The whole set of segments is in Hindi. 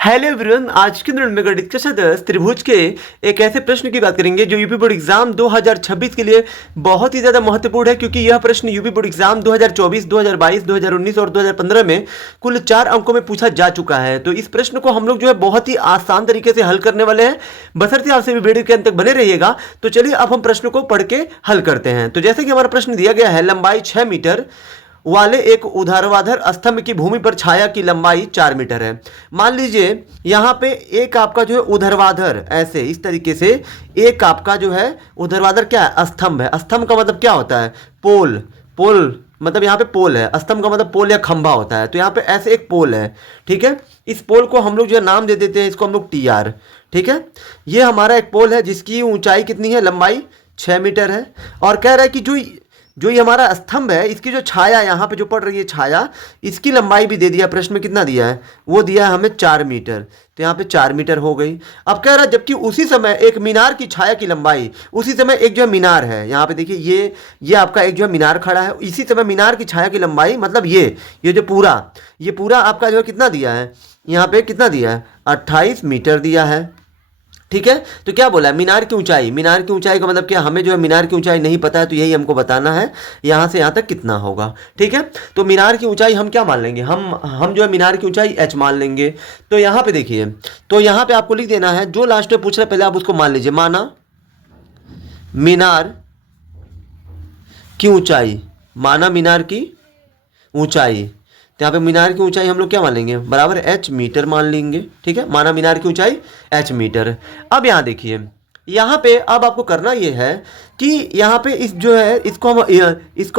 हेलो एवरीवन, आज के दिन में डिस्कशन त्रिभुज के एक ऐसे प्रश्न की बात करेंगे जो यूपी बोर्ड एग्जाम 2026 के लिए बहुत ही ज़्यादा महत्वपूर्ण है, क्योंकि यह प्रश्न यूपी बोर्ड एग्जाम 2024, 2022, 2019 और 2015 में कुल 4 अंकों में पूछा जा चुका है। तो इस प्रश्न को हम लोग जो है बहुत ही आसान तरीके से हल करने वाले हैं, बशर्ते आप सभी वीडियो के अंत तक बने रहिएगा। तो चलिए अब हम प्रश्न को पढ़ के हल करते हैं। तो जैसे कि हमारा प्रश्न दिया गया है, लंबाई 6 मीटर वाले एक ऊर्ध्वाधर स्तंभ की भूमि पर छाया की लंबाई 4 मीटर है। मान लीजिए यहाँ पे एक आपका जो है ऊर्ध्वाधर, ऐसे इस तरीके से एक आपका जो है ऊर्ध्वाधर क्या है, स्तंभ है। स्तंभ का मतलब क्या होता है, पोल। पोल मतलब यहाँ पे पोल है, स्तंभ का मतलब पोल या खंभा होता है। तो यहाँ पे ऐसे एक पोल है, ठीक है। इस पोल को हम लोग जो है नाम दे देते हैं, इसको हम लोग TR, ठीक है। ये हमारा एक पोल है जिसकी ऊंचाई कितनी है, लंबाई 6 मीटर है। और कह रहा है कि जो ये हमारा स्तंभ है, इसकी जो छाया यहाँ पे जो पड़ रही है छाया, इसकी लंबाई भी दे दिया प्रश्न में, कितना दिया है, वो दिया है हमें 4 मीटर। तो यहाँ पे 4 मीटर हो गई। अब कह रहा है जबकि उसी समय एक मीनार की छाया की लंबाई, उसी समय एक जो है मीनार है, यहाँ पे देखिए ये आपका एक जो है मीनार खड़ा है, इसी समय मीनार की छाया की लंबाई मतलब ये जो पूरा आपका जो है कितना दिया है, यहाँ पे कितना दिया है, 28 मीटर दिया है, ठीक है। तो क्या बोला है, मीनार की ऊंचाई। मीनार की ऊंचाई का मतलब क्या, हमें जो है मीनार की ऊंचाई नहीं पता है, तो यही हमको बताना है यहाँ से यहाँ तक कितना होगा, ठीक है। तो मीनार की ऊंचाई हम क्या मान लेंगे, हम जो है मीनार की ऊंचाई h मान लेंगे। तो यहाँ पे देखिए, तो यहाँ पे आपको लिख देना है, जो लास्ट में पूछ रहे पहले आप उसको मान लीजिए। माना मीनार की ऊंचाई, माना मीनार की ऊंचाई, तो यहाँ पे मीनार की ऊंचाई हम लोग क्या मान लेंगे, बराबर h मीटर मान लेंगे, ठीक है। माना मीनार की ऊंचाई h मीटर। अब यहाँ देखिए, यहाँ पे अब आपको करना ये है कि यहाँ पे इस जो है इसको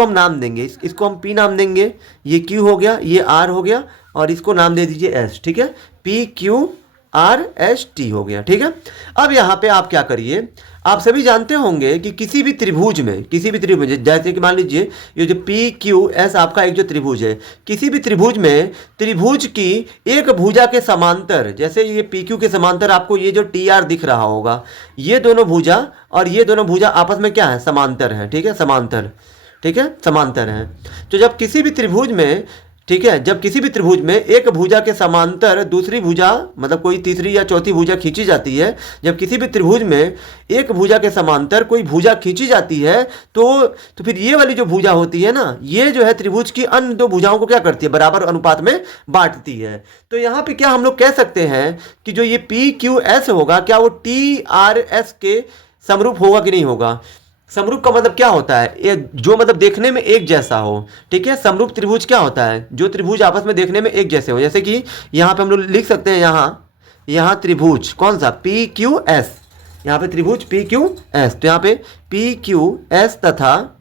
हम नाम देंगे, इसको हम P नाम देंगे, ये Q हो गया, ये R हो गया, और इसको नाम दे दीजिए S, ठीक है। PQRST हो गया, ठीक है। अब यहाँ पे आप क्या करिए, आप सभी जानते होंगे कि किसी भी त्रिभुज में जैसे कि मान लीजिए ये जो PQS आपका एक जो त्रिभुज है, किसी भी त्रिभुज में त्रिभुज की एक भुजा के समांतर, जैसे ये PQ के समांतर आपको ये जो TR दिख रहा होगा, ये दोनों भुजा और ये दोनों भुजा आपस में क्या है, समांतर है, ठीक है, समांतर, ठीक है, समांतर है। तो जब किसी भी त्रिभुज में, ठीक है, जब किसी भी त्रिभुज में एक भुजा के समांतर दूसरी भुजा, मतलब कोई तीसरी या चौथी भुजा खींची जाती है, जब किसी भी त्रिभुज में एक भुजा के समांतर कोई भुजा खींची जाती है, तो फिर ये वाली जो भुजा होती है ना, ये जो है त्रिभुज की अन्य दो भुजाओं को क्या करती है, बराबर अनुपात में बांटती है। तो यहाँ पे क्या हम लोग कह सकते हैं कि जो ये PQS होगा, क्या वो TRS के समरूप होगा कि नहीं होगा। समरूप का मतलब क्या होता है, ये जो मतलब देखने में एक जैसा हो, ठीक है। समरूप त्रिभुज क्या होता है, जो त्रिभुज आपस में देखने में एक जैसे हो। जैसे कि यहाँ पे हम लोग लिख सकते हैं, यहाँ त्रिभुज कौन सा, PQS, यहाँ पे त्रिभुज PQS। तो यहाँ पे PQS तथा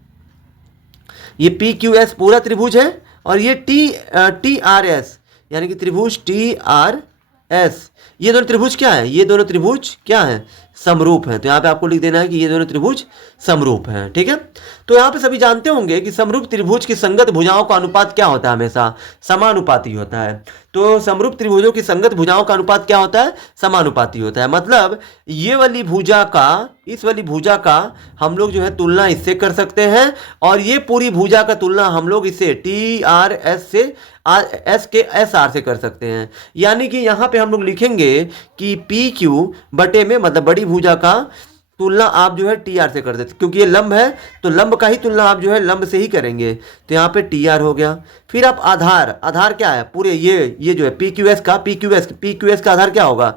ये PQS पूरा त्रिभुज है, और ये TRS यानी कि त्रिभुज TRS, ये दोनों त्रिभुज क्या है, ये दोनों त्रिभुज क्या है, समरूप है। तो यहाँ पे आपको लिख देना है कि ये दोनों त्रिभुज समरूप हैं, ठीक है। तो यहाँ पे सभी जानते होंगे कि समरूप त्रिभुज की संगत भुजाओं का अनुपात क्या होता है, हमेशा समानुपाती होता है। तो समरूप त्रिभुजों की संगत भुजाओं का अनुपात क्या होता है, समानुपाती होता है। मतलब ये वाली भुजा का, इस वाली भुजा का हम लोग जो है तुलना इससे कर सकते हैं, और ये पूरी भुजा का तुलना हम लोग इससे TRS से S के SR से कर सकते हैं। यानी कि यहाँ पे हम लोग लिखेंगे कि PQ बटे में, मतलब बड़ी भुजा का तुलना आप जो है TR से कर देते, क्योंकि ये लंब है तो लंब का ही तुलना आप जो है लंब से ही करेंगे। तो यहाँ पे TR हो गया। फिर आप आधार क्या है, पूरे ये जो है PQS का आधार क्या होगा,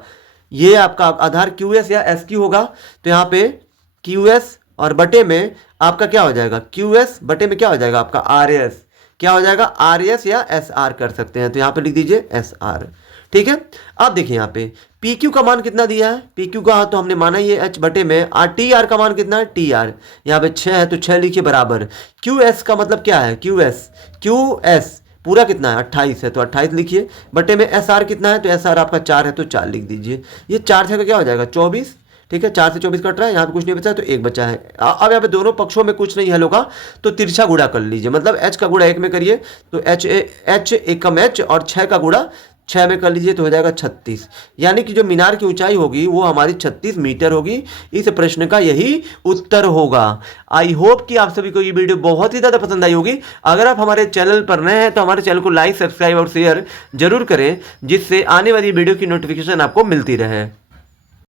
ये आपका आधार QS या SQ होगा। तो यहाँ पे QS और बटे में आपका क्या हो जाएगा, QS बटे में क्या हो जाएगा आपका RS, क्या हो जाएगा, RS या SR कर सकते हैं। तो यहाँ पे लिख दीजिए SR, ठीक है। अब देखिए यहाँ पे PQ का मान कितना दिया है, PQ का तो हमने माना ये H बटे में, TR का मान कितना है, TR यहाँ पे 6 है, तो 6 लिखिए बराबर। QS का मतलब क्या है, QS पूरा कितना है, 28 है, तो 28 लिखिए, बटे में SR कितना है, तो SR आपका 4 है, तो 4 लिख दीजिए। ये 4 से क्या हो जाएगा, 24, ठीक है। 4 से 24 कट रहा है, यहाँ पे कुछ नहीं बचा है, तो 1 बचा है। अब यहाँ पे दोनों पक्षों में कुछ नहीं हल होगा, तो तिरछा गुणा कर लीजिए, मतलब H का गुणा 1 में करिए, तो H एकम H और 6 का गुणा 6 में कर लीजिए तो हो जाएगा 36, यानी कि जो मीनार की ऊंचाई होगी वो हमारी 36 मीटर होगी। इस प्रश्न का यही उत्तर होगा। आई होप कि आप सभी को ये वीडियो बहुत ही ज़्यादा पसंद आई होगी। अगर आप हमारे चैनल पर नए हैं तो हमारे चैनल को लाइक, सब्सक्राइब और शेयर जरूर करें, जिससे आने वाली वीडियो की नोटिफिकेशन आपको मिलती रहे।